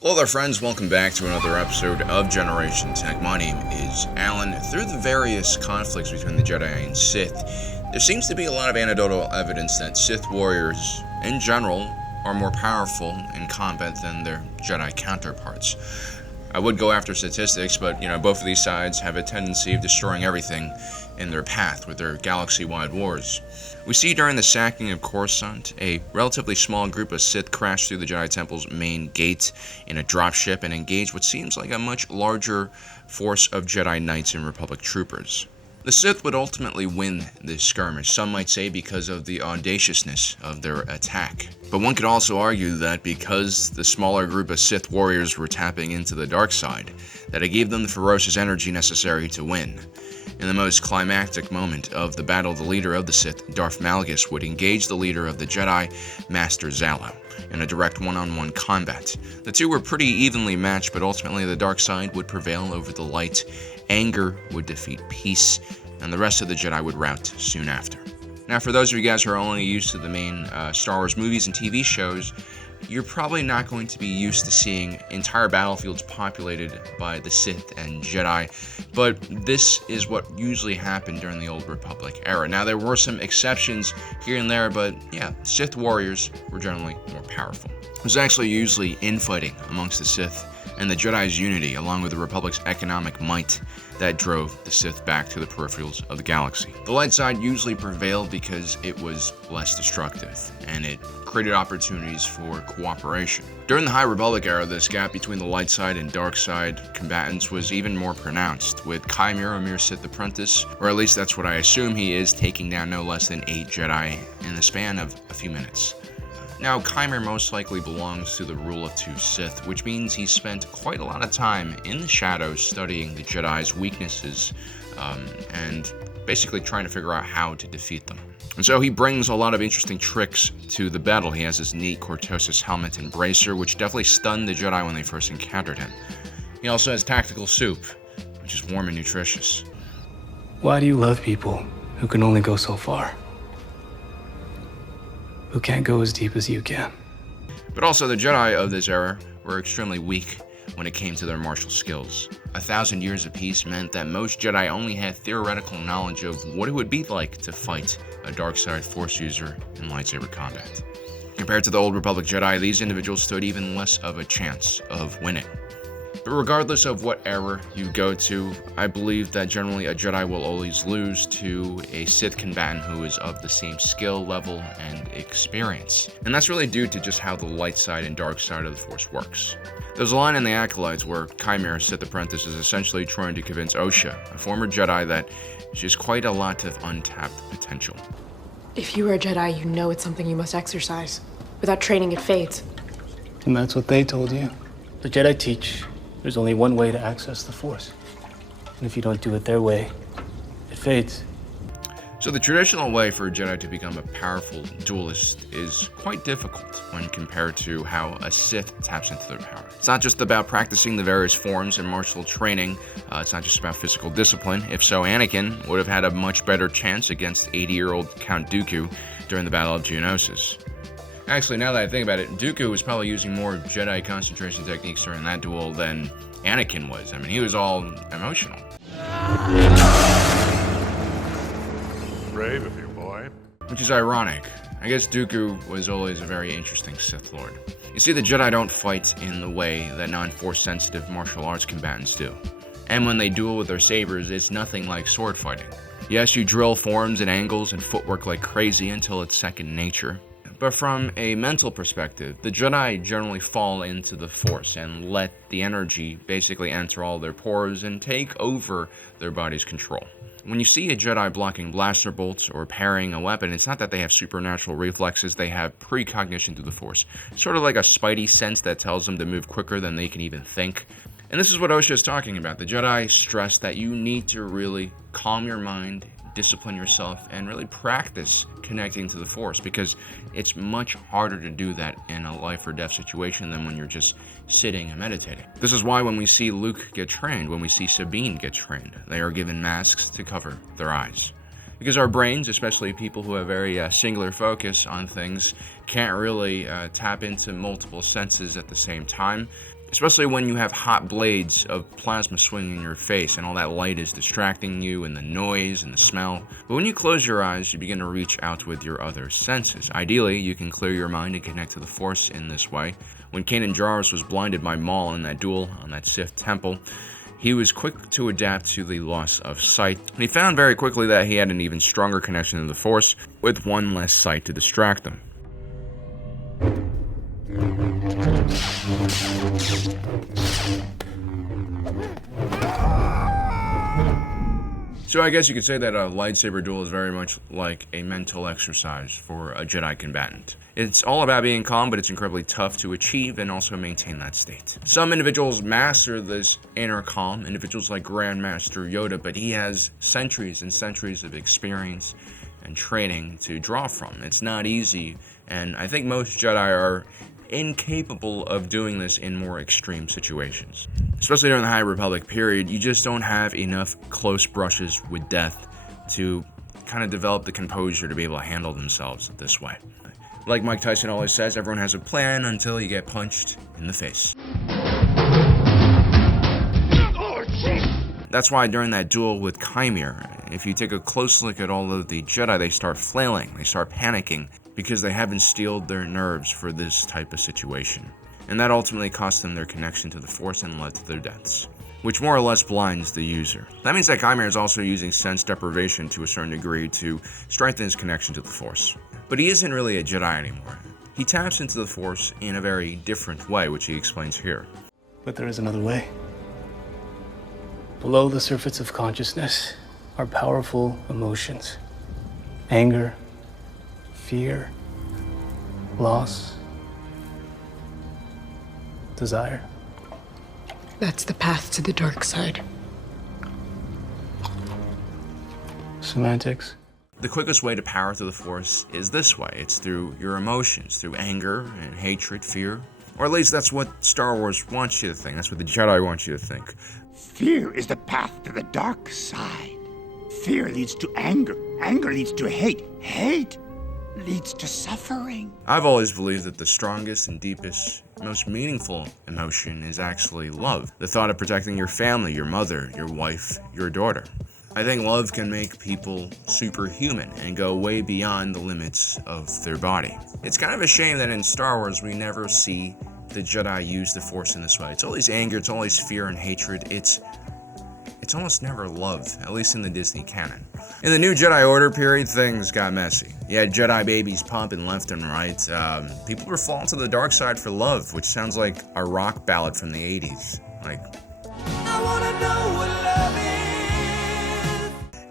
Hello there friends, welcome back to another episode of Generation Tech. My name is Alan. Through the various conflicts between the Jedi and Sith, there seems to be a lot of anecdotal evidence that Sith warriors, in general, are more powerful in combat than their Jedi counterparts. I would go after statistics, but both of these sides have a tendency of destroying everything in their path with their galaxy-wide wars. We see during the sacking of Coruscant, a relatively small group of Sith crash through the Jedi Temple's main gate in a dropship and engage what seems like a much larger force of Jedi Knights and Republic troopers. The Sith would ultimately win this skirmish, some might say because of the audaciousness of their attack. But one could also argue that because the smaller group of Sith warriors were tapping into the dark side, that it gave them the ferocious energy necessary to win. In the most climactic moment of the battle, the leader of the Sith, Darth Malgus, would engage the leader of the Jedi, Master Zalo, in a direct one-on-one combat. The two were pretty evenly matched, but ultimately the dark side would prevail over the light, anger would defeat peace, and the rest of the Jedi would rout soon after. Now, for those of you guys who are only used to the main Star Wars movies and TV shows, you're probably not going to be used to seeing entire battlefields populated by the Sith and Jedi, but this is what usually happened during the Old Republic era. Now, there were some exceptions here and there, but yeah, Sith warriors were generally more powerful. It was actually usually infighting amongst the Sith and the Jedi's unity, along with the Republic's economic might, that drove the Sith back to the peripherals of the galaxy. The light side usually prevailed because it was less destructive, and it created opportunities for cooperation. During the High Republic era, this gap between the light side and dark side combatants was even more pronounced, with Chimera, a mere Sith apprentice, or at least that's what I assume he is, taking down no less than 8 Jedi in the span of a few minutes. Now, Chimera most likely belongs to the Rule of Two Sith, which means he spent quite a lot of time in the shadows studying the Jedi's weaknesses and basically trying to figure out how to defeat them. And so he brings a lot of interesting tricks to the battle. He has this neat Cortosis helmet and bracer, which definitely stunned the Jedi when they first encountered him. He also has tactical soup, which is warm and nutritious. Why do you love people who can only go so far? Who can't go as deep as you can? But also, the Jedi of this era were extremely weak when it came to their martial skills. 1,000 years of peace meant that most Jedi only had theoretical knowledge of what it would be like to fight a dark side Force user in lightsaber combat. Compared to the Old Republic Jedi, these individuals stood even less of a chance of winning. But regardless of what era you go to, I believe that generally a Jedi will always lose to a Sith combatant who is of the same skill level and experience. And that's really due to just how the light side and dark side of the Force works. There's a line in the Acolytes where Chimera, Sith apprentice, is essentially trying to convince Osha, a former Jedi, that she has quite a lot of untapped potential. If you are a Jedi, you know it's something you must exercise. Without training, it fades. And that's what they told you. The Jedi teach there's only one way to access the Force. And if you don't do it their way, it fades. So the traditional way for a Jedi to become a powerful duelist is quite difficult when compared to how a Sith taps into their power. It's not just about practicing the various forms and martial training. It's not just about physical discipline. If so, Anakin would have had a much better chance against 80-year-old Count Dooku during the Battle of Geonosis. Actually, now that I think about it, Dooku was probably using more Jedi concentration techniques during that duel than Anakin was. I mean, he was all emotional. Brave of you, boy. Which is ironic. I guess Dooku was always a very interesting Sith Lord. You see, the Jedi don't fight in the way that non-Force sensitive martial arts combatants do. And when they duel with their sabers, it's nothing like sword fighting. Yes, you drill forms and angles and footwork like crazy until it's second nature. But from a mental perspective, the Jedi generally fall into the Force and let the energy basically enter all their pores and take over their body's control. When you see a Jedi blocking blaster bolts or parrying a weapon, it's not that they have supernatural reflexes, they have precognition through the Force. Sort of like a spidey sense that tells them to move quicker than they can even think. And this is what Osha is talking about. The Jedi stress that you need to really calm your mind, discipline yourself, and really practice connecting to the Force, because it's much harder to do that in a life or death situation than when you're just sitting and meditating. This is why when we see Luke get trained, when we see Sabine get trained, they are given masks to cover their eyes. Because our brains, especially people who have very singular focus on things, can't really tap into multiple senses at the same time. especially when you have hot blades of plasma swinging in your face and all that light is distracting you and the noise and the smell. But when you close your eyes, you begin to reach out with your other senses. Ideally, you can clear your mind and connect to the Force in this way. When Kanan Jarrus was blinded by Maul in that duel on that Sith temple, he was quick to adapt to the loss of sight, and he found very quickly that he had an even stronger connection to the Force with one less sight to distract him. So I guess you could say that a lightsaber duel is very much like a mental exercise for a Jedi combatant. It's all about being calm, but it's incredibly tough to achieve and also maintain that state. Some individuals master this inner calm, individuals like Grandmaster Yoda, but he has centuries and centuries of experience and training to draw from. It's not easy, and I think most Jedi are incapable of doing this in more extreme situations. Especially during the High Republic period, you just don't have enough close brushes with death to kind of develop the composure to be able to handle themselves this way. Like Mike Tyson always says, everyone has a plan until you get punched in the face. That's why during that duel with Chimere, if you take a close look at all of the Jedi, they start flailing, they start panicking, because they haven't steeled their nerves for this type of situation. And that ultimately cost them their connection to the Force and led to their deaths, which more or less blinds the user. That means that Chimere is also using sense deprivation to a certain degree to strengthen his connection to the Force. But he isn't really a Jedi anymore. He taps into the Force in a very different way, which he explains here. But there is another way. Below the surface of consciousness are powerful emotions. Anger, fear, loss, desire. That's the path to the dark side. Semantics. The quickest way to power through the Force is this way. It's through your emotions, through anger and hatred, fear. Or at least that's what Star Wars wants you to think. That's what the Jedi want you to think. Fear is the path to the dark side. Fear leads to anger. Anger leads to hate. Hate leads to suffering. I've always believed that the strongest and deepest, most meaningful emotion is actually love. The thought of protecting your family, your mother, your wife, your daughter. I think love can make people superhuman and go way beyond the limits of their body. It's kind of a shame that in Star Wars we never see the Jedi use the Force in this way. It's always anger, it's always fear and hatred. It's almost never love, at least in the Disney canon. In the new Jedi Order period, things got messy. You had Jedi babies pumping left and right. People were falling to the dark side for love, which sounds like a rock ballad from the 80s. Like, I wanna know what love is.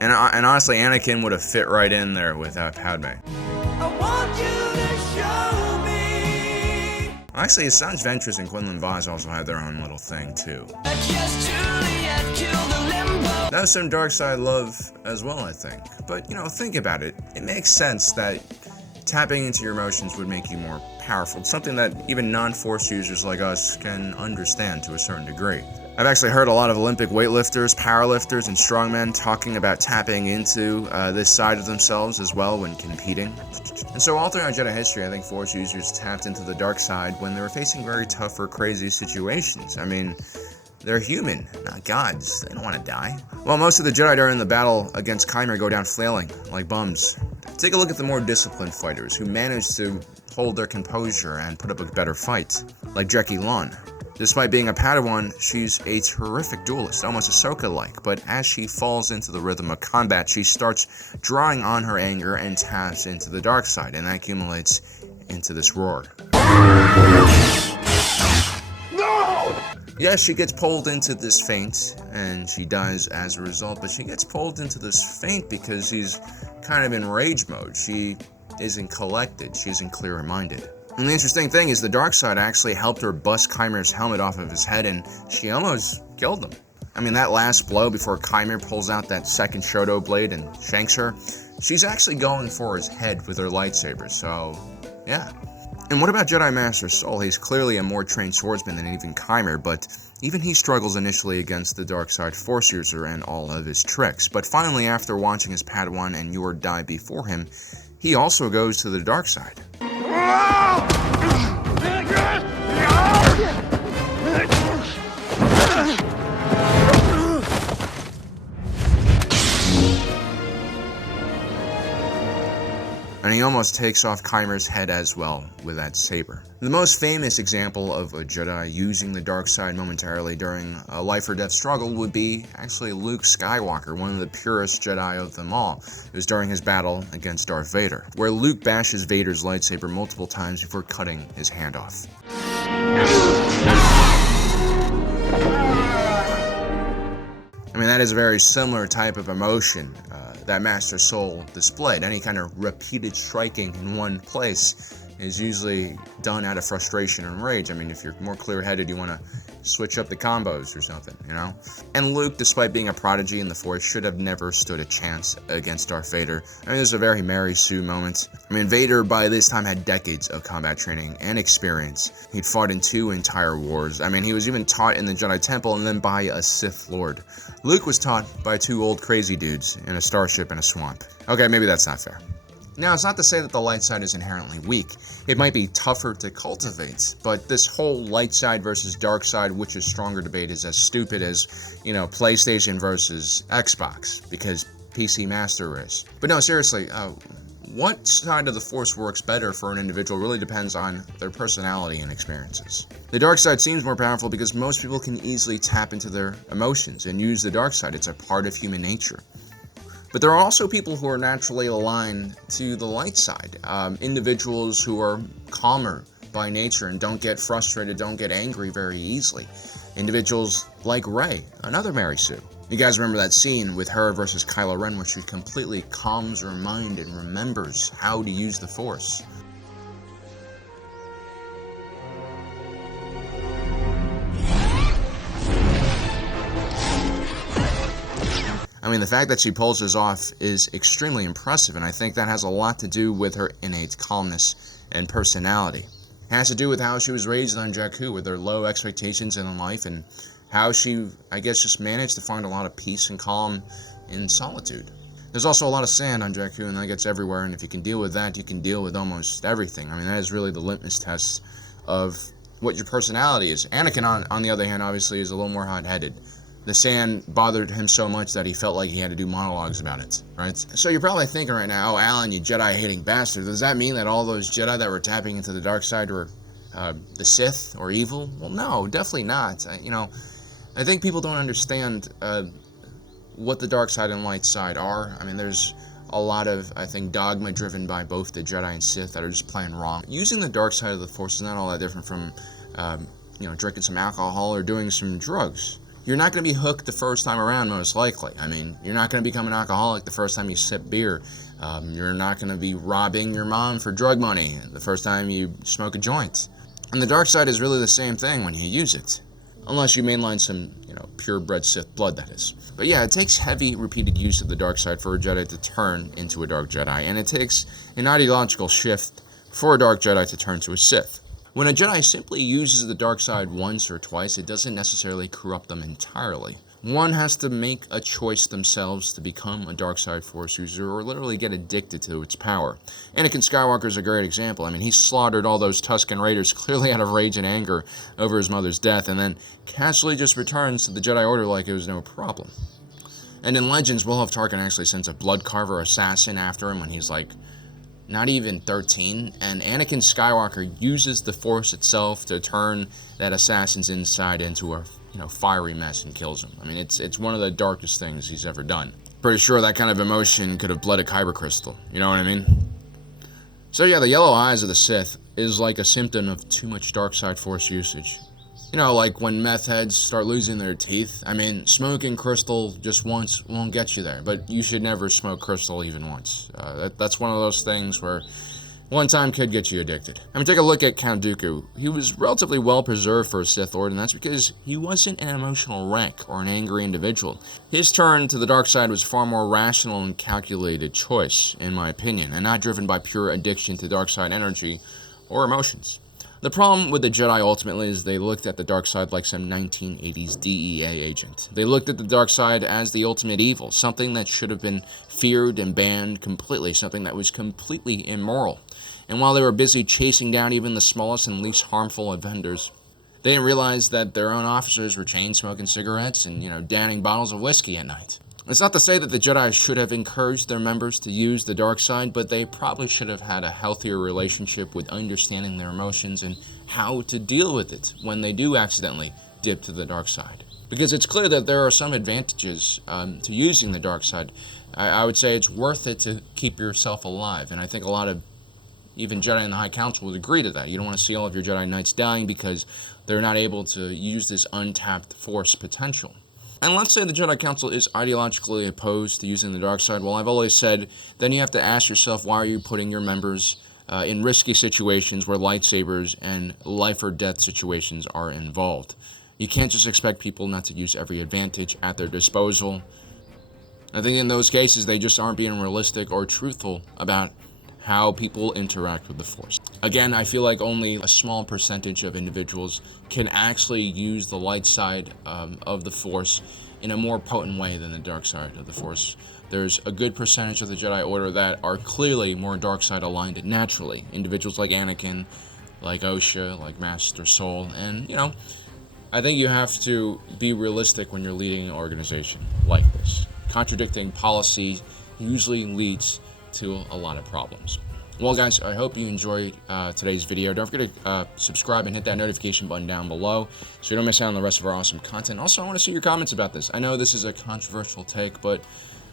And honestly, Anakin would have fit right in there with Padme. I want you to show me. Actually, it sounds Ventress and Quinlan Vos also had their own little thing, too. That was some dark side love as well, I think. But, think about it. It makes sense that tapping into your emotions would make you more powerful. It's something that even non-Force users like us can understand to a certain degree. I've actually heard a lot of Olympic weightlifters, powerlifters, and strongmen talking about tapping into this side of themselves as well when competing. And so all throughout Jedi history, I think Force users tapped into the dark side when they were facing very tough or crazy situations. I mean, they're human, not gods. They don't want to die. Well, most of the Jedi during the battle against Chimere go down flailing, like bums. Take a look at the more disciplined fighters who manage to hold their composure and put up a better fight, like Jeki Lon. Despite being a Padawan, she's a terrific duelist, almost Ahsoka-like, but as she falls into the rhythm of combat, she starts drawing on her anger and taps into the dark side, and that accumulates into this roar. Yes, she gets pulled into this feint, and she dies as a result, but she gets pulled into this feint because she's kind of in rage mode. She isn't collected, she isn't clear-minded. And the interesting thing is the dark side actually helped her bust Chimere's helmet off of his head, and she almost killed him. I mean, that last blow before Chimere pulls out that second Shoto blade and shanks her, she's actually going for his head with her lightsaber, so yeah. And what about Jedi Master Soul? He's clearly a more trained swordsman than even Chimere, but even he struggles initially against the dark side Force user and all of his tricks. But finally, after watching his Padawan and Yor die before him, he also goes to the dark side. and he almost takes off Kymer's head as well with that saber. The most famous example of a Jedi using the dark side momentarily during a life or death struggle would be actually Luke Skywalker, one of the purest Jedi of them all. It was during his battle against Darth Vader, where Luke bashes Vader's lightsaber multiple times before cutting his hand off. I mean, that is a very similar type of emotion that Master Soul displayed. Any kind of repeated striking in one place is usually done out of frustration and rage. I mean, if you're more clear-headed, you want to switch up the combos or something, you know? And Luke, despite being a prodigy in the Force, should have never stood a chance against Darth Vader. I mean, this is a very Mary Sue moment. I mean, Vader by this time had decades of combat training and experience. He'd fought in 2 entire wars. I mean, he was even taught in the Jedi Temple and then by a Sith Lord. Luke was taught by 2 old crazy dudes in a starship in a swamp. Okay, maybe that's not fair. Now, it's not to say that the light side is inherently weak. It might be tougher to cultivate, but this whole light side versus dark side, which is stronger debate, is as stupid as, you know, PlayStation versus Xbox, because PC Master Race. But no, seriously, what side of the Force works better for an individual really depends on their personality and experiences. The dark side seems more powerful because most people can easily tap into their emotions and use the dark side. It's a part of human nature. But there are also people who are naturally aligned to the light side. Individuals who are calmer by nature and don't get frustrated, don't get angry very easily. Individuals like Rey, another Mary Sue. You guys remember that scene with her versus Kylo Ren where she completely calms her mind and remembers how to use the Force. I mean, the fact that she pulls this off is extremely impressive, and I think that has a lot to do with her innate calmness and personality. It has to do with how she was raised on Jakku, with her low expectations in life, and how she, I guess, just managed to find a lot of peace and calm in solitude. There's also a lot of sand on Jakku, and that gets everywhere, and if you can deal with that, you can deal with almost everything. I mean, that is really the litmus test of what your personality is. Anakin, on the other hand, obviously is a little more hot-headed. The sand bothered him so much that he felt like he had to do monologues about it, right? So you're probably thinking right now, oh, Alan, you Jedi-hating bastard. Does that mean that all those Jedi that were tapping into the dark side were the Sith or evil? Well, no, definitely not. I think people don't understand what the dark side and light side are. I mean, there's a lot of, I think, dogma driven by both the Jedi and Sith that are just plain wrong. Using the dark side of the Force is not all that different from, drinking some alcohol or doing some drugs. You're not going to be hooked the first time around, most likely. I mean, you're not going to become an alcoholic the first time you sip beer. You're not going to be robbing your mom for drug money the first time you smoke a joint. And the dark side is really the same thing when you use it. Unless you mainline some, purebred Sith blood, that is. But yeah, it takes heavy, repeated use of the dark side for a Jedi to turn into a dark Jedi. And it takes an ideological shift for a dark Jedi to turn to a Sith. When a Jedi simply uses the dark side once or twice, it doesn't necessarily corrupt them entirely. One has to make a choice themselves to become a dark side Force user or literally get addicted to its power. Anakin Skywalker is a great example. I mean, he slaughtered all those Tusken Raiders clearly out of rage and anger over his mother's death, and then casually just returns to the Jedi Order like it was no problem. And in Legends, Wilhoff Tarkin actually sends a bloodcarver assassin after him when he's not even 13, and Anakin Skywalker uses the Force itself to turn that assassin's inside into a fiery mess and kills him. I mean, it's one of the darkest things he's ever done. Pretty sure that kind of emotion could have bled a kyber crystal, you know what I mean? So yeah, the yellow eyes of the Sith is like a symptom of too much dark side Force usage. Like when meth heads start losing their teeth. I mean, smoking crystal just once won't get you there, but you should never smoke crystal even once. That's one of those things where one time could get you addicted. I mean, take a look at Count Dooku. He was relatively well preserved for a Sith Lord, and that's because he wasn't an emotional wreck or an angry individual. His turn to the dark side was far more rational and calculated choice, in my opinion, and not driven by pure addiction to dark side energy or emotions. The problem with the Jedi ultimately is they looked at the dark side like some 1980s DEA agent. They looked at the dark side as the ultimate evil, something that should have been feared and banned completely, something that was completely immoral. And while they were busy chasing down even the smallest and least harmful offenders, they didn't realize that their own officers were chain-smoking cigarettes and, downing bottles of whiskey at night. It's not to say that the Jedi should have encouraged their members to use the dark side, but they probably should have had a healthier relationship with understanding their emotions and how to deal with it when they do accidentally dip to the dark side. Because it's clear that there are some advantages to using the dark side. I would say it's worth it to keep yourself alive, and I think a lot of even Jedi in the High Council would agree to that. You don't want to see all of your Jedi Knights dying because they're not able to use this untapped Force potential. And let's say the Jedi Council is ideologically opposed to using the dark side. Well, I've always said, then you have to ask yourself, why are you putting your members in risky situations where lightsabers and life or death situations are involved? You can't just expect people not to use every advantage at their disposal. I think in those cases, they just aren't being realistic or truthful about how people interact with the Force. Again, I feel like only a small percentage of individuals can actually use the light side of the Force in a more potent way than the dark side of the Force. There's a good percentage of the Jedi Order that are clearly more dark side aligned naturally. Individuals like Anakin, like Osha, like Master Soul, and I think you have to be realistic when you're leading an organization like this. Contradicting policy usually leads to a lot of problems. Well, guys, I hope you enjoyed today's video. Don't forget to subscribe and hit that notification button down below so you don't miss out on the rest of our awesome content. Also, I want to see your comments about this. I know this is a controversial take, but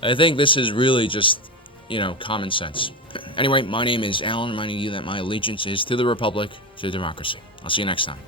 I think this is really just, common sense. Anyway, my name is Alan, reminding you that my allegiance is to the Republic, to democracy. I'll see you next time.